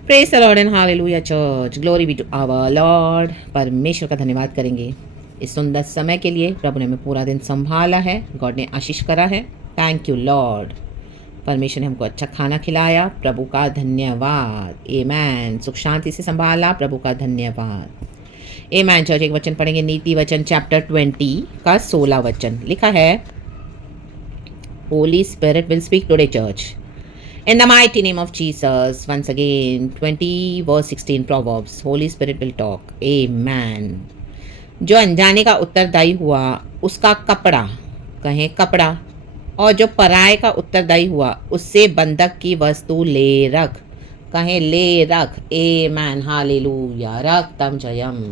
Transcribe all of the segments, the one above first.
Praise the Lord and hallelujah church, glory be to our Lord. परमेश्वर का धन्यवाद करेंगे इस सुंदर समय के लिए। प्रभु ने हमें पूरा दिन संभाला है, गॉड ने आशीष करा है। Thank you Lord. परमेश्वर ने हमको अच्छा खाना खिलाया, प्रभु का धन्यवाद। एमैन। सुख शांति से संभाला, प्रभु का धन्यवाद। एमैन चर्च। एक वचन पढ़ेंगे, नीति वचन चैप्टर 20 का 16 वचन। लिखा है, Holi spirit will speak today church in the mighty name of Jesus. Once again, 20 verse 16 Proverbs. Holy Spirit will talk. Amen. जो अनजाने का उत्तरदायी हुआ उसका कपड़ा, कहें कपड़ा, और जो पराये का उत्तरदायी हुआ उससे बंधक की वस्तु ले रख, कहें ले रख। Amen. हालेलुया। रख तम जयम।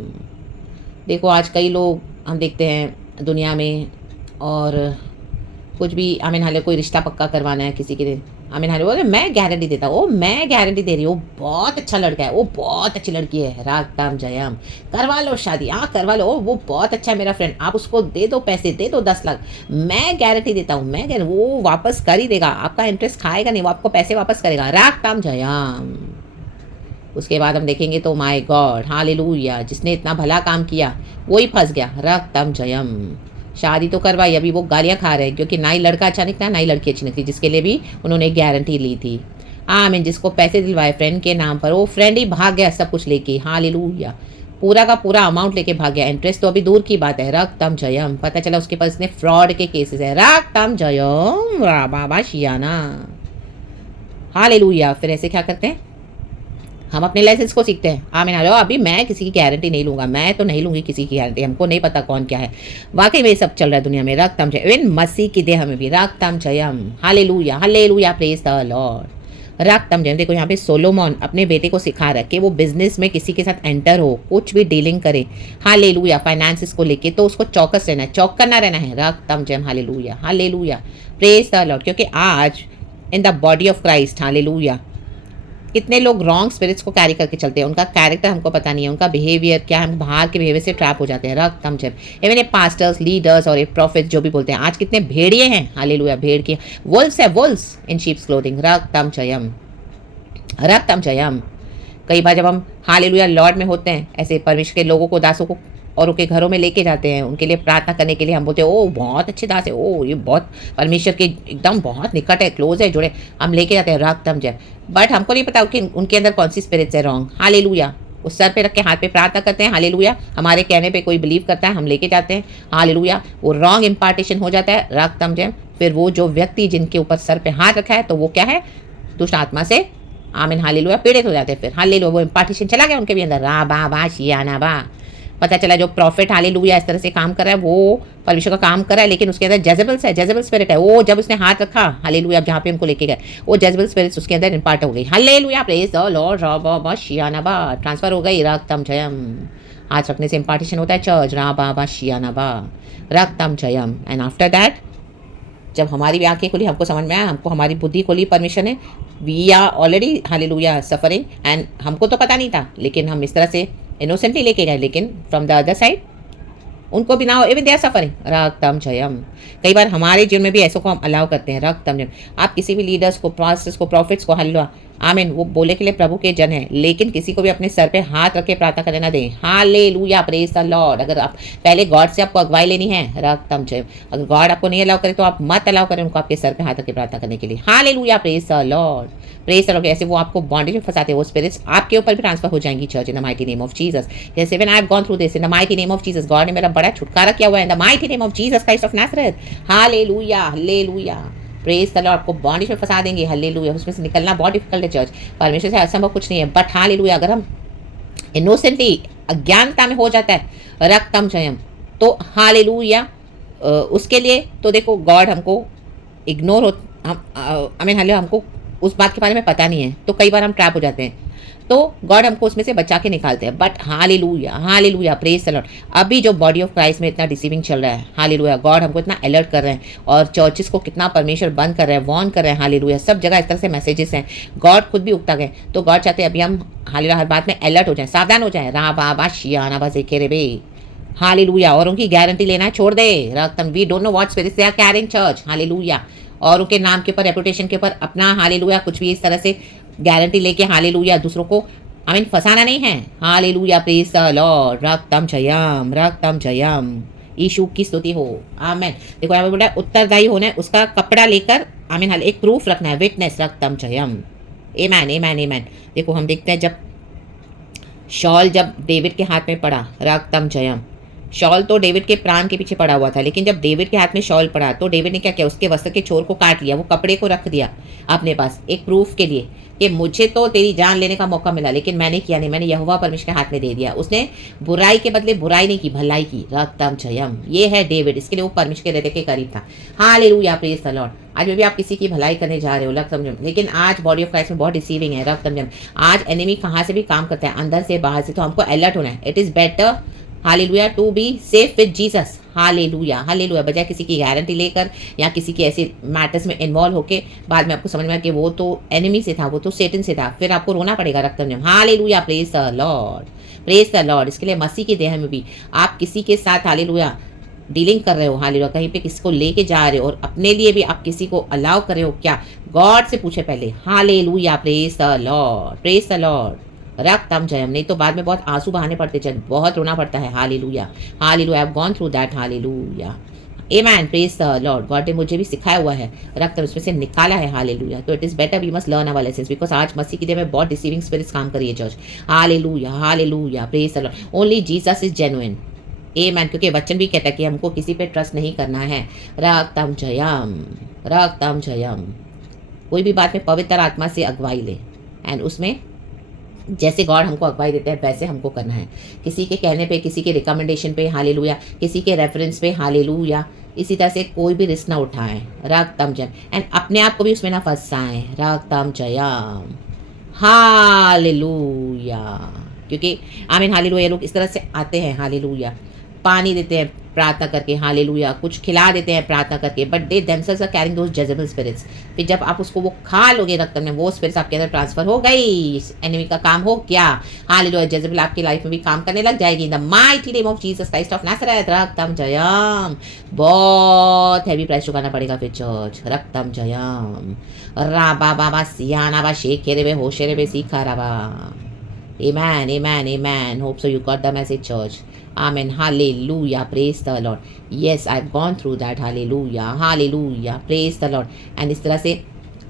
देखो आज कई लोग हम देखते हैं दुनिया में, और कुछ भी आमीन हाले कोई रिश्ता पक्का करवाना है किसी के लिए, आमीन हाले बोले मैं गारंटी देता हूँ, मैं गारंटी दे रही हूँ, बहुत अच्छा लड़का है, वो बहुत अच्छी लड़की है, राग ताम जयम, करवा लो शादी, हाँ करवा लो, वो बहुत अच्छा है मेरा फ्रेंड, आप उसको दे दो पैसे, दे दो 10 लाख, मैं गारंटी देता हूँ, मैं वो वापस कर ही देगा, आपका इंटरेस्ट खाएगा नहीं, वो आपको पैसे वापस करेगा, राग ताम जयम। उसके बाद हम देखेंगे तो माय गॉड हालेलुया, जिसने इतना भला काम किया वही फंस गया, राग ताम जयम। शादी तो करवाई, अभी वो गालियाँ खा रहे हैं क्योंकि ना ही लड़का अच्छा निकला ना ही लड़की अच्छी निकली, जिसके लिए भी उन्होंने गारंटी ली थी। आमीन। जिसको पैसे दिलवाए फ्रेंड के नाम पर, वो फ्रेंड ही भाग गया सब कुछ लेके, हालेलुया, पूरा का पूरा अमाउंट लेके भाग गया। इंटरेस्ट तो अभी दूर की बात है, रक तम जयम। पता चला उसके पास इतने फ्रॉड के केसेस है, रक तम जयम, बाबा शियाना, हालेलुया। फिर ऐसे क्या करते हैं, हम अपने लाइसेंस को सीखते हैं। आमीन हेलो। अभी मैं किसी की गारंटी नहीं लूँगा, मैं तो नहीं लूँगी किसी की गारंटी, हमको नहीं पता कौन क्या है। वाकई में सब चल रहा है दुनिया में, रक्तम जय, इवन मसीह की देह में भी रक्तम जयम, hallelujah hallelujah, praise the Lord, रक्तम जयम। देखो यहाँ पे सोलोमोन अपने बेटे को सिखा रहा है कि वो बिजनेस में किसी के साथ एंटर हो, कुछ भी डीलिंग करे, हालेलुया, फाइनेंसिस को लेके, तो उसको चौकस रहना है, चौकन्ना रहना है, रक्तम जयम, hallelujah hallelujah, praise the Lord. क्योंकि आज in the body of Christ, hallelujah, कितने लोग रॉन्ग स्पिरिट्स को कैरी करके चलते हैं, उनका कैरेक्टर हमको पता नहीं है, उनका बिहेवियर क्या है, हम बाहर के बिहेवियर से ट्रैप हो जाते हैं, रक्त हम जब इवन ये पास्टर्स, लीडर्स और ये प्रॉफिट जो भी बोलते हैं, आज कितने भेड़िए हैं, हालेलुया, भेड़ की वुल्फ्स है, वुल्फ्स इन शीप्स क्लोथिंग, रक्तम जयम, रक्तम जयम। कई बार जब हम हालेलुया लॉर्ड में होते हैं, ऐसे परमेश्वर के लोगों को, दासों को, और उनके घरों में लेके जाते हैं, उनके लिए प्रार्थना करने के लिए, हम बोलते हैं ओ बहुत अच्छे दास है, ओ ये बहुत परमेश्वर के एकदम बहुत निकट है, क्लोज है, जुड़े, हम लेके जाते हैं रक्तम जय। बट हमको नहीं पता कि उनके अंदर कौन सी स्पिरिट्स है रॉन्ग, हालेलुया। उस सर पे रख के हाथ पे प्रार्थना करते हैं, हालेलुया, हमारे कहने पे कोई बिलीव करता है, हम लेके जाते हैं, हालेलुया, वो रॉन्ग इम्पार्टेशन हो जाता है, रक्तम जय। फिर वो जो व्यक्ति जिनके ऊपर सर पे हाथ रखा है, तो वो क्या है, दुष्ट आत्मा से, आमीन हालेलुया, पीड़ित हो जाते हैं। फिर हालेलुया, वो इम्पार्टेशन चला गया उनके भी अंदर, रा बा शियाना बा। पता चला जो प्रॉफिट हालेलुया इस तरह से काम कर रहा है, वो परमेश्वर का काम कर रहा है, लेकिन उसके अंदर जेजेबल्स है, जेजेबल स्पिरिट है। वो जब उसने हाथ रखा हालेलुया, जहाँ पे उनको लेके गए, वो जेजेबल स्पिरिट उसके अंदर इम्पार्ट हो गई, हालेलुया, प्रेज द लॉर्ड, रा बा शियाना बा, ट्रांसफर हो गई, रक्तम जयम। हाथ रखने से इम्पार्टेशन होता है चर्च, रा बा शियाना बा, रक्तम जयम। एंड आफ्टर दैट जब हमारी भी आंखें खुली, हमको समझ में आया, हमको हमारी बुद्धि खोली परमेश्वर ने, we are already hallelujah suffering, and हमको तो पता नहीं था, लेकिन हम इस तरह से इनोसेंटली लेके गए, लेकिन फ्रॉम द अदर साइड उनको भी ना, even they are suffering, रक्तम Jayam. कई बार हमारे जीवन में भी ऐसों को हम अलाउ करते हैं, रक्तम जयम। आप किसी भी लीडर्स को, पास्टर्स को, प्रॉफिट्स को, हालेलुया, आमीन, वो बोले के लिए प्रभु के जन है, लेकिन किसी को भी अपने सर पे हाथ रख के प्रार्थना करने ना दें, हालेलुया, प्रेज द लॉर्ड। अगर आप पहले गॉड से आपको अगुवाई लेनी है, रक्तम जयम, अगर गॉड आपको नहीं अलाउ करे तो आप मत अलाउ करें उनको आपके सर पे हाथ रख के प्रार्थना करने के लिए, hallelujah, praise the Lord, praise the Lord. ऐसे वो आपको बॉन्डेज में फंसाते हैं, वो स्पिरिट्स आपके ऊपर भी ट्रांसफर हो जाएंगी church, in the mighty name of Jesus. जैसे when I have gone through this, in the mighty name of Jesus, God ने मेरा बड़ा छुटकारा किया हुआ है, in the mighty name of Jesus Christ of Nazareth, hallelujah hallelujah, praise the Lord. आपको bondage में फंसा देंगे, हालेलुया, उसमें से निकलना बहुत डिफिकल्ट है चर्च, परमेश्वर से असंभव कुछ नहीं है, बट हालेलुया, अगर हम इनोसेंटली अज्ञानता में हो जाता है रक्तम जयम, तो हालेलुया, उसके लिए तो देखो गॉड हमको इग्नोर हो, हम आई मीन हमको उस बात के बारे में पता नहीं है, तो कई बार हम ट्रैप हो जाते हैं, तो गॉड हमको उसमें से बचा के निकालते हैं। But hallelujah hallelujah, praise the Lord. अभी जो बॉडी ऑफ क्राइस्ट में इतना डिसीविंग चल रहा है, हालेलुया, गॉड हमको इतना अलर्ट कर रहे हैं, और चर्चिस को कितना परमेश्वर बंद कर रहे हैं, वॉर्न कर रहे हैं, हालेलुया, सब जगह इस तरह से मैसेजेस हैं, गॉड खुद भी उगता गए, तो गॉड चाहते हैं अभी हम हालेलुया हर बात में अलर्ट हो जाएं, सावधान हो जाएं, रा बा शियाना बा जेके रे बे, हालेलुया। और उनकी गारंटी लेना छोड़ दे, रक्तम, we don't know what spirits they are carrying church, hallelujah, और उनके नाम के ऊपर, रेपुटेशन के ऊपर अपना हालेलुया कुछ भी इस तरह से गारंटी लेके हालेलुया दूसरों को फंसाना नहीं है। हालेलुया, प्रेज द लॉर्ड, रक्तम जयम, रक्तम जयम, यीशु की स्तुति हो। आमेन। देखो यहाँ पे बोला उत्तरदायी होना है, उसका कपड़ा लेकर हाल एक प्रूफ रखना है, विटनेस, रक्तम जयम। एमैन, एमैन, एमैन। देखो हम देखते हैं जब शॉल जब डेविड के हाथ में पड़ा, रक्तम जयम, शॉल तो डेविड के प्राण के पीछे पड़ा हुआ था, लेकिन जब डेविड के हाथ में शॉल पड़ा तो डेविड ने क्या किया, उसके वस्त्र के छोर को काट लिया, वो कपड़े को रख दिया अपने पास एक प्रूफ के लिए कि मुझे तो तेरी जान लेने का मौका मिला, लेकिन मैंने किया नहीं, मैंने यहोवा परमेश्वर के हाथ में दे दिया। उसने बुराई के बदले बुराई नहीं की, भलाई की, रक्तम जयम। ये है डेविड, इसके लिए वो परमेश्वर के हृदय के करीब था। Hallelujah, praise the Lord. आज में भी आप किसी की भलाई करने जा रहे हो, रक्तम जयम, लेकिन आज बॉडी ऑफ क्राइस्ट में बहुत डिसीविंग है, रक्तम जयम। आज एनिमी कहाँ से भी काम करता है, अंदर से बाहर से, तो हमको अलर्ट होना है। It is better hallelujah to be safe with Jesus. Hallelujah, hallelujah. बजाय किसी की गारंटी लेकर या किसी के ऐसे मैटर्स में इन्वॉल्व होके बाद में आपको समझ में आया कि वो तो एनिमी से था, वो तो सेटन से था, फिर आपको रोना पड़ेगा, रक्तम जयम। Hallelujah, praise the Lord, praise the Lord. इसके लिए मसीह की देह में भी आप किसी के साथ हालेलुया डीलिंग कर रहे हो, हालेलुया कहीं पे किसी को लेके जा रहे हो और अपने लिए भी आप किसी को अलाउ कर रहे हो क्या, गॉड से पूछे पहले। Hallelujah, praise the Lord, praise the Lord, रक्तम जयम। नहीं तो बाद में बहुत आंसू बहाने पड़ते, चल बहुत रोना पड़ता है। Hallelujah, hallelujah, I have gone through that, hallelujah, amen, praise the Lord. God ने मुझे भी सिखाया हुआ है, रक्त उसमें से निकाला है, हालेलुया। तो it is better we must learn our lessons, because आज मसीह की देह में बहुत डिसीविंग स्पिरिट्स काम करिए church. Hallelujah, hallelujah, praise the Lord. Only Jesus is genuine, amen. क्योंकि वचन भी कहता है कि हमको किसी पे ट्रस्ट नहीं करना है, रक्तम जयम, रक्तम जयम। कोई भी बात में पवित्र आत्मा से अगुवाई ले, एंड उसमें जैसे गॉड हमको अगुवाई देते हैं वैसे हमको करना है। किसी के कहने पे, किसी के रिकमेंडेशन पे, हालेलुया, किसी के रेफरेंस पे, हालेलुया, इसी तरह से कोई भी रिस्क ना उठाएं, रक्तम जयम। एंड अपने आप को भी उसमें ना फंसाएं, रक्तम जयम, हालेलुया। क्योंकि आमीन, हालेलुया, लोग इस तरह से आते हैं, हालेलुया, पानी देते हैं प्रार्थना करके, हालेलुया, कुछ खिला देते हैं प्रार्थना करके, but they themselves are carrying those Jezebel spirits. फिर जब आप उसको वो खा लोगे रक्त में, वो स्पिरिट्स आपके अंदर ट्रांसफर हो गई, एनिमी का काम हो गया, हालेलुया, जेजेबल आपकी लाइफ में भी काम करने लग जाएगी। In the mighty name of Jesus Christ of नासरत, रक्तम जयम। बहुत हैवी प्राइस चुकाना पड़ेगा फिर चर्च, रक्तम जयम, राबा बाबा सियाना बा शेखेरे बे होशेरे बे सीखा राबा। Amen, amen, amen. Hope so you got the message, church. Amen. Hallelujah. Praise the Lord. Yes, I've gone through that. Hallelujah. Hallelujah. Praise the Lord. And इस तरह से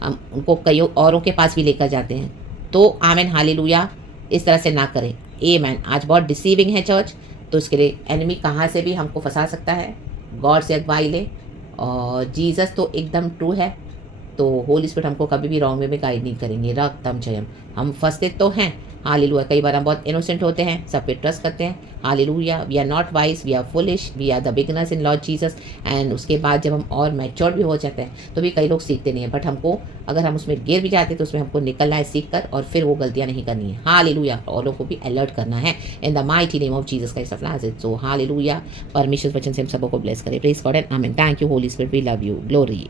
हम उनको कई औरों के पास भी लेकर जाते हैं। तो आमेन, हालेलुया, इस तरह से ना करें। आमेन। आज बहुत डिसीविंग है चर्च, तो इसके लिए एनिमी कहाँ से भी हमको फंसा सकता है। गॉड से अगुवाई ले, और जीसस तो एकदम ट्रू है, तो होली स्पिरिट हमको कभी भी रॉन्ग वे में गाइड नहीं करेंगे, रक्तम जयम। हम फंसते तो हैं, हालेलुया, कई बार हम बहुत इनोसेंट होते हैं, सब पे ट्रस्ट करते हैं, hallelujah, we are not wise, we are foolish, we are the beginners in Lord Jesus. And उसके बाद जब हम और मैच्योर भी हो जाते हैं तो भी कई लोग सीखते नहीं हैं, बट हमको अगर हम उसमें गिर भी जाते हैं तो उसमें हमको निकलना है सीख कर, और फिर वो गलतियाँ नहीं करनी है, हालेलुया। और लोगों को भी अलर्ट करना है in the mighty name of Jesus Christ of Nazareth. So hallelujah, परमेश्वर वचन से हम सबको ब्लेस करें, praise God and amen. Thank you Holy Spirit, we love you, glory.